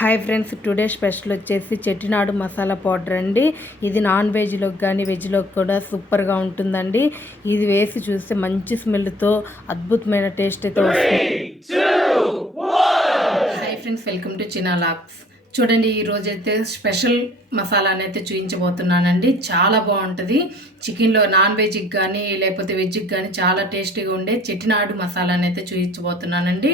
Hi friends today special వచ్చేసి Chettinad masala powder అండి. ఇది నాన్ వెజ్లోకి కానీ వెజ్లోకి కూడా సూపర్గా ఉంటుందండి. ఇది వేసి చూస్తే మంచి స్మెల్తో అద్భుతమైన టేస్ట్ అయితే వస్తుంది. హాయ్ ఫ్రెండ్స్ వెల్కమ్ టు చినా లాక్స్. చూడండి ఈ రోజు అయితే స్పెషల్ మసాలాని అయితే చూపించబోతున్నానండి చాలా బాగుంటుంది. చికెన్లో నాన్ వెజ్కి కానీ లేకపోతే వెజ్కి కానీ చాలా టేస్టీగా ఉండే చెట్టినాడు మసాలాని అయితే చూపించబోతున్నానండి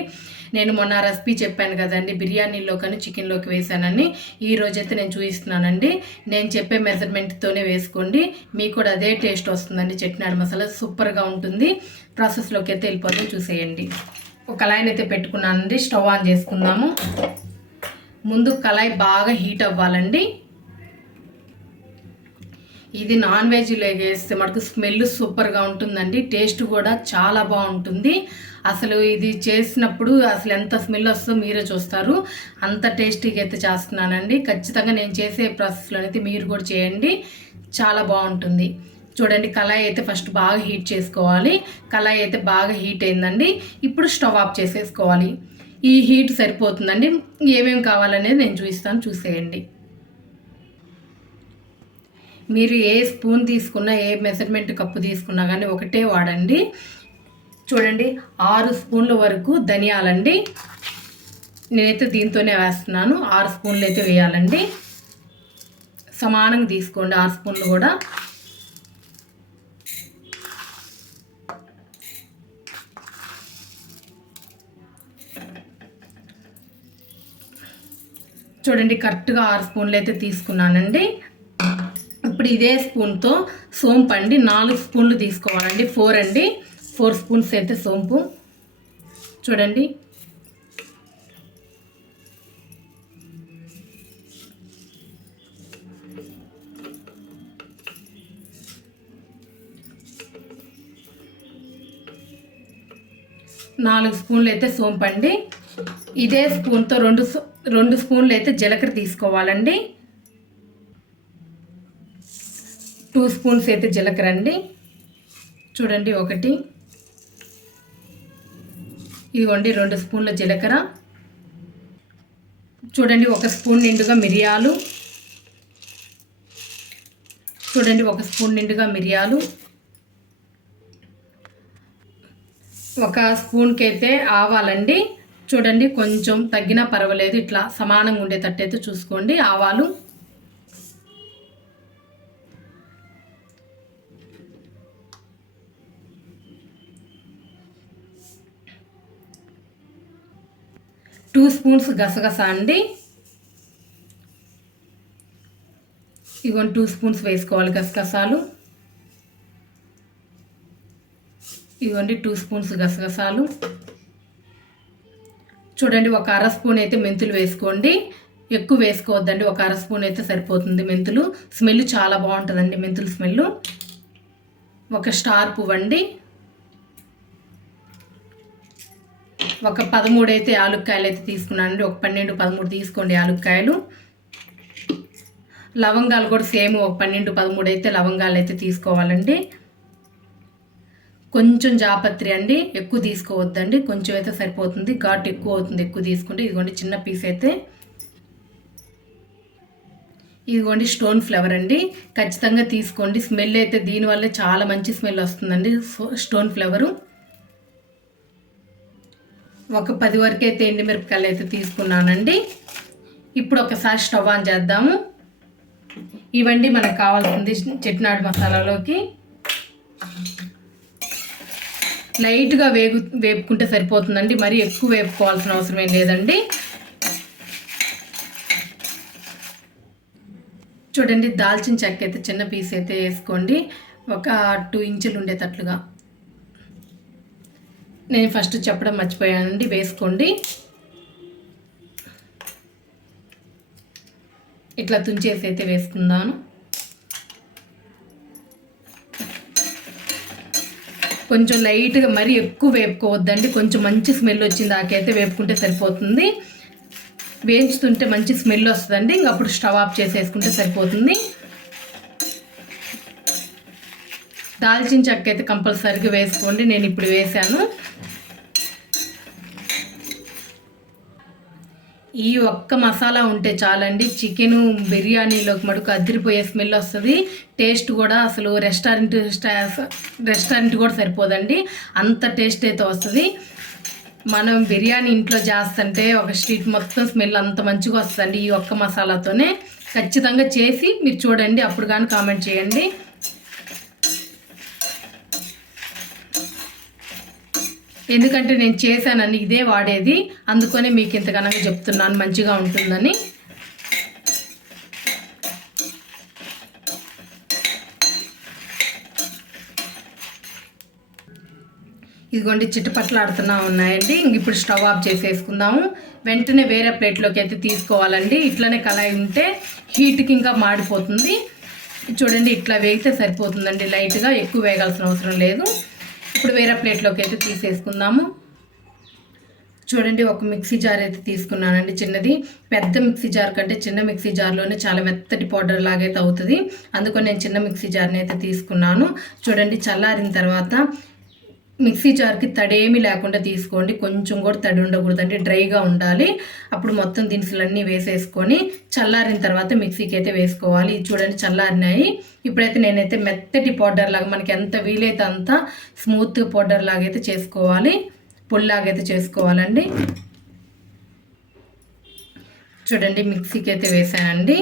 నేను మొన్న రెసిపీ చెప్పాను కదండి బిర్యానీలో కానీ చికెన్లోకి వేసానని ఈ రోజైతే నేను చూపిస్తున్నానండి నేను చెప్పే మెజర్మెంట్తోనే వేసుకోండి. మీకు కూడా అదే టేస్ట్ వస్తుందండి. చెట్నాడు మసాలా సూపర్గా ఉంటుంది. ప్రాసెస్లోకి అయితే వెళ్ళిపోతుంది చూసేయండి. ఒక లైన్ అయితే పెట్టుకున్నానండి. స్టవ్ ఆన్ చేసుకుందాము. ముందు కళాయి బాగా హీట్ అవ్వాలండి. ఇది నాన్ వెజ్లో వేస్తే మనకు స్మెల్ సూపర్గా ఉంటుందండి. టేస్ట్ కూడా చాలా బాగుంటుంది. అసలు ఇది చేసినప్పుడు అసలు ఎంత స్మెల్ వస్తుందో మీరే చూస్తారు. అంత టేస్టీగా అయితే చేస్తున్నానండి. ఖచ్చితంగా నేను చేసే ప్రాసెస్లో అయితే మీరు కూడా చేయండి. చాలా బాగుంటుంది. చూడండి కళాయి అయితే ఫస్ట్ బాగా హీట్ చేసుకోవాలి. కళాయి అయితే బాగా హీట్ అయిందండి. ఇప్పుడు స్టవ్ ఆఫ్ చేసేసుకోవాలి. ఈ హీట్ సరిపోతుందండి. ఏమేమి కావాలనేది నేను చూపిస్తాను. చూసేయండి. మీరు ఏ స్పూన్ తీసుకున్నా ఏ మెజర్మెంట్ కప్పు తీసుకున్నా కానీ ఒకటే వాడండి. చూడండి ఆరు స్పూన్ల వరకు ధనియాలండి. నేనైతే దీంతోనే వేస్తున్నాను. ఆరు స్పూన్లు అయితే వేయాలండి. సమానంగా తీసుకోండి ఆరు స్పూన్లు కూడా. చూడండి కరెక్ట్గా ఆరు స్పూన్లు అయితే తీసుకున్నానండి. ఇప్పుడు ఇదే స్పూన్తో సోంపు అండి. నాలుగు స్పూన్లు తీసుకోవాలండి. ఫోర్ అండి. ఫోర్ స్పూన్స్ అయితే సోంపు. చూడండి. నాలుగు స్పూన్లు అయితే సోంపండి ఇదే స్పూన్తో రెండు రెండు స్పూన్లు అయితే జీలకర్ర తీసుకోవాలండి. టూ స్పూన్స్ అయితే జీలకర్ర అండి. చూడండి ఒకటి. ఇదిగోండి రెండు స్పూన్ల జీలకర్ర. చూడండి ఒక స్పూన్ నిండుగా మిరియాలు. చూడండి ఒక స్పూన్ నిండుగా మిరియాలు. ఒక స్పూన్కి అయితే ఆవాలండి. చూడండి కొంచెం తగ్గినా పర్వాలేదు ఇట్లా సమానంగా ఉండేటట్టు అయితే చూసుకోండి. ఆవాలు టూ స్పూన్స్ గసగస అండి. ఇగోండి టూ స్పూన్స్ వేసుకోవాలి గసగసాలు. ఇదిగోండి టూ స్పూన్స్ గసగసాలు. చూడండి ఒక అర స్పూన్ అయితే మెంతులు వేసుకోండి. ఎక్కువ వేసుకోవద్దండి ఒక అర స్పూన్ అయితే సరిపోతుంది మెంతులు. స్మెల్ చాలా బాగుంటుందండి మెంతులు స్మెల్ ఒక స్టార్ పువ్వండి. ఒక పదమూడు అయితే ఆలుక్కాయలు అయితే తీసుకున్నానండి. ఒక పన్నెండు పదమూడు తీసుకోండి ఆలుక్కాయలు. లవంగాలు కూడా సేమ్ ఒక పన్నెండు పదమూడు అయితే లవంగాలు అయితే తీసుకోవాలండి. కొంచెం జాపత్రి అండి ఎక్కువ తీసుకోవద్దండి. కొంచెం అయితే సరిపోతుంది. ఘాట్ ఎక్కువ అవుతుంది ఎక్కువ తీసుకుంటే. ఇదిగోండి చిన్న పీస్ అయితే. ఇదిగోండి స్టోన్ ఫ్లవర్ అండి. ఖచ్చితంగా తీసుకోండి. స్మెల్ అయితే దీనివల్ల చాలా మంచి స్మెల్ వస్తుందండి. స్టోన్ ఫ్లవరు ఒక పది వరకు అయితే ఎండుమిరపకాయలు అయితే తీసుకున్నానండి. ఇప్పుడు ఒకసారి స్టవ్ ఆన్ చేద్దాము. ఇవండి మనకు కావాల్సింది చెట్నాడు మసాలాలోకి. లైట్గా వేగు వేపుకుంటే సరిపోతుందండి. మరీ ఎక్కువ వేపుకోవాల్సిన అవసరం ఏం లేదండి. చూడండి దాల్చిన చెక్క అయితే చిన్న పీస్ అయితే వేసుకోండి. ఒక టూ ఇంచులు ఉండేటట్లుగా. నేను ఫస్ట్ చెప్పడం మర్చిపోయానండి వేసుకోండి. ఇట్లా తుంచేసి అయితే వేసుకుందాను. కొంచెం లైట్గా మరీ ఎక్కువ వేపుకోవద్దండి కొంచెం మంచి స్మెల్ వచ్చింది దాకైతే వేపుకుంటే సరిపోతుంది. వేయించుతుంటే మంచి స్మెల్ వస్తుందండి ఇంక అప్పుడు స్టవ్ ఆఫ్ చేసేసుకుంటే సరిపోతుంది. దాల్చిన చెక్క అయితే కంపల్సరీగా వేసుకోండి నేను ఇప్పుడు వేసాను. ఈ ఒక్క మసాలా ఉంటే చాలండి. చికెన్ బిర్యానీలోకి మటుకు అదిరిపోయే స్మెల్ వస్తుంది. టేస్ట్ కూడా అసలు రెస్టారెంట్ రెస్టారెంట్ కూడా సరిపోదండి. అంత టేస్ట్ అయితే వస్తుంది. మనం బిర్యానీ ఇంట్లో చేస్తుంటే ఒక స్ట్రీట్ మొత్తం స్మెల్ అంత మంచిగా వస్తుందండి ఈ ఒక్క మసాలాతోనే. ఖచ్చితంగా చేసి మీరు చూడండి. అప్పుడు కానీ కామెంట్ చేయండి. ఎందుకంటే నేను చేశానని ఇదే వాడేది. అందుకనే మీకు ఇంతగానో చెప్తున్నాను. మంచిగా ఉంటుందని. ఇదిగోండి చిట్టుపట్లాడుతున్నా ఉన్నాయండి. ఇంక ఇప్పుడు స్టవ్ ఆఫ్ చేసేసుకుందాము. వెంటనే వేరే ప్లేట్లోకి అయితే తీసుకోవాలండి. ఇట్లనే కళాయి ఉంటే హీట్కి ఇంకా మాడిపోతుంది. చూడండి ఇట్లా వేగితే సరిపోతుందండి. లైట్గా ఎక్కువ వేగాల్సిన అవసరం లేదు. ఇప్పుడు వేరే ప్లేట్లోకి అయితే తీసేసుకుందాము. చూడండి ఒక మిక్సీ జార్ అయితే తీసుకున్నానండి చిన్నది. పెద్ద మిక్సీ జార్ కంటే చిన్న మిక్సీ జార్లోనే చాలా మెత్తటి పౌడర్ లాగైతే అవుతుంది. అందుకని నేను చిన్న మిక్సీ జార్ని అయితే తీసుకున్నాను. చూడండి చల్లారిన తర్వాత మిక్సీ జార్కి తడేమీ లేకుండా తీసుకోండి. కొంచెం కూడా తడి ఉండకూడదండి డ్రైగా ఉండాలి. అప్పుడు మొత్తం దినుసులన్నీ వేసేసుకొని చల్లారిన తర్వాత మిక్సీకి అయితే వేసుకోవాలి. ఇది చూడండి చల్లారినాయి. ఇప్పుడైతే నేనైతే మెత్తటి పౌడర్ లాగా మనకి ఎంత వీలైతే అంత స్మూత్ పౌడర్ లాగైతే చేసుకోవాలి. పొడిలాగైతే చేసుకోవాలండి. చూడండి మిక్సీకి అయితే వేసానండి.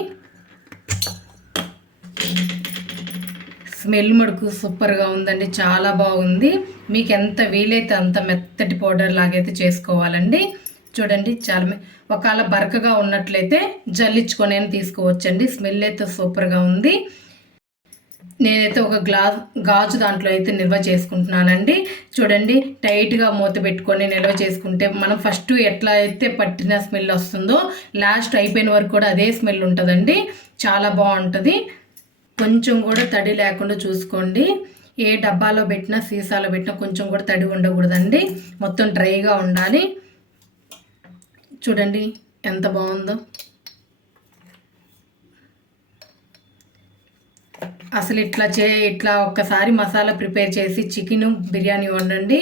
స్మెల్ మడుకు సూపర్గా ఉందండి చాలా బాగుంది. మీకు ఎంత వీలైతే అంత మెత్తటి పౌడర్ లాగైతే చేసుకోవాలండి. చూడండి చాలా ఒకవేళ బరకగా ఉన్నట్లయితే జల్లించుకొని తీసుకోవచ్చండి. స్మెల్ అయితే సూపర్గా ఉంది. నేనైతే ఒక గ్లాస్ గాజు దాంట్లో అయితే నిల్వ చేసుకుంటున్నానండి. చూడండి టైట్గా మూత పెట్టుకొని నిల్వ చేసుకుంటే మనం ఫస్ట్ ఎట్లా అయితే పట్టిన స్మెల్ వస్తుందో లాస్ట్ అయిపోయిన వరకు కూడా అదే స్మెల్ ఉంటుందండి. చాలా బాగుంటుంది. కొంచెం కూడా తడి లేకుండా చూసుకోండి. ఏ డబ్బాలో పెట్టినా సీసాలో పెట్టినా కొంచెం కూడా తడి ఉండకూడదండి. మొత్తం డ్రైగా ఉండాలి. చూడండి ఎంత బాగుందో. అసలు ఇట్లా చే ఇట్లా ఒక్కసారి మసాలా ప్రిపేర్ చేసి చికెన్ బిర్యానీ వండండి.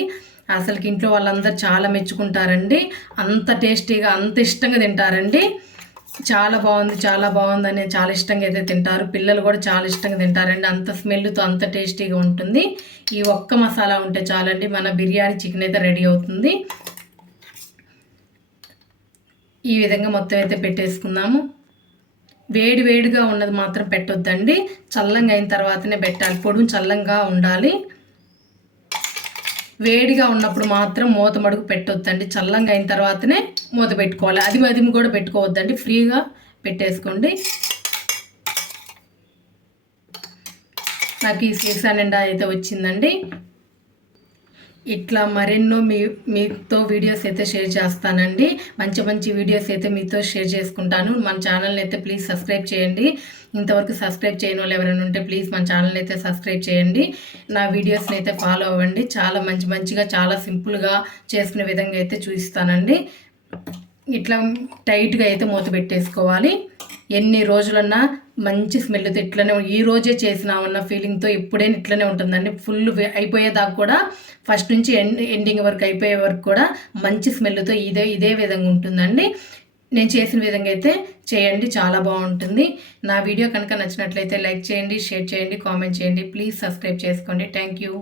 అసలుకి ఇంట్లో వాళ్ళందరూ చాలా మెచ్చుకుంటారండి. అంత టేస్టీగా అంత ఇష్టంగా తింటారండి. చాలా బాగుంది చాలా బాగుంది అని చాలా ఇష్టంగా అయితే తింటారు. పిల్లలు కూడా చాలా ఇష్టంగా తింటారండి. అంత స్మెల్తో అంత టేస్టీగా ఉంటుంది. ఈ ఒక్క మసాలా ఉంటే చాలండి మన బిర్యానీ చికెన్ అయితే రెడీ అవుతుంది. ఈ విధంగా మొత్తం అయితే పెట్టేసుకుందాము. వేడి వేడిగా ఉన్నది మాత్రం పెట్టొద్దండి. చల్లంగా అయిన తర్వాతనే పెట్టాలి. పొడుము చల్లంగా ఉండాలి. వేడిగా ఉన్నప్పుడు మాత్రం మూత మడుగు పెట్టొద్దండి. చల్లంగా అయిన తర్వాతనే మూత పెట్టుకోవాలి. అది మదిమి కూడా పెట్టుకోవద్దండి. ఫ్రీగా పెట్టేసుకోండి. నాకు ఈ సీసా నిండా అయితే వచ్చిందండి. ఇట్లా మరెన్నో మీ మీతో వీడియోస్ అయితే షేర్ చేస్తానండి. మంచి మంచి వీడియోస్ అయితే మీతో షేర్ చేసుకుంటాను. మన ఛానల్ని అయితే ప్లీజ్ సబ్స్క్రైబ్ చేయండి. ఇంతవరకు సబ్స్క్రైబ్ చేయని వాళ్ళు ఎవరైనా ఉంటే ప్లీజ్ మన ఛానల్ని అయితే సబ్స్క్రైబ్ చేయండి. నా వీడియోస్ని అయితే ఫాలో అవ్వండి. చాలా మంచి మంచిగా చాలా సింపుల్గా చేసుకునే విధంగా అయితే చూపిస్తానండి. ఇట్లా టైట్గా అయితే మూత పెట్టేసుకోవాలి. ఎన్ని రోజులన్నా మంచి స్మెల్తో ఇట్లనే ఈ రోజే చేసినామన్న ఫీలింగ్తో ఎప్పుడైనా ఇట్లనే ఉంటుందండి. ఫుల్ అయిపోయేదాకా కూడా ఫస్ట్ నుంచి ఎండ్ ఎండింగ్ వరకు అయిపోయే వరకు కూడా మంచి స్మెల్తో ఇదే ఇదే విధంగా ఉంటుందండి. నేను చేసిన విధంగా అయితే చేయండి చాలా బాగుంటుంది. నా వీడియో కనుక నచ్చినట్లయితే లైక్ చేయండి షేర్ చేయండి కామెంట్ చేయండి. ప్లీజ్ సబ్స్క్రైబ్ చేసుకోండి. Thank you.